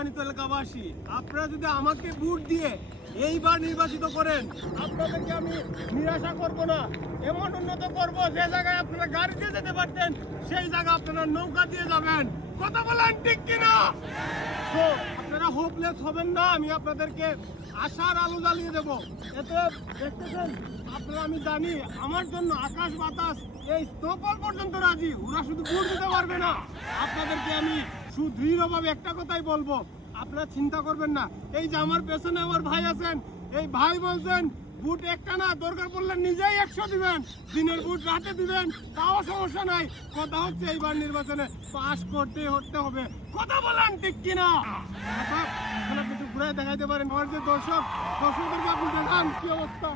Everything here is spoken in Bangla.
সম্মানিত এলাকাবাসী, আপনারা যদি আমাকে ভোট দিয়ে এইবার নির্বাচিত করেন, আপনাদেরকে আমি নিরাশা করব না, এমন উন্নত করব যে জায়গায় আপনারা গাড়ি দিয়ে যেতে পারতেন সেই জায়গায় আপনারা নৌকা দিয়ে যাবেন। কথা বলেন ঠিক কিনা? তো আপনারা হোপলেস হবেন না, আমি আপনাদেরকে আশার আলো জ্বালিয়ে দেবো। এতে দেখতেছেন আপনারা, আমি জানি আমার জন্য আকাশ বাতাস এই স্নোফল পর্যন্ত রাজি। ওরা শুধু ভোট দিতে পারবে না, আপনাদেরকে আমি সুদৃঢ়ভাবে একটা কথাই বলবো, আপনারা চিন্তা করবেন না। এই যে আমার পেছনে আমার ভাই আছেন, এই ভাই বলছেন বুট একটা না, দরকার পড়লে নিজেই 100 দিবেন, দিনের বুট রাতে দিবেন, তাও সমস্যা নাই। কথা হচ্ছে এইবার নির্বাচনে পাস করতে হতে হবে। কথা বলেন ঠিক কিনা? এখন আপনি একটু ঘুরে দেখাইতে পারেন আমার যে দর্শকদেরকে আপনি দেখান কি অবস্থা।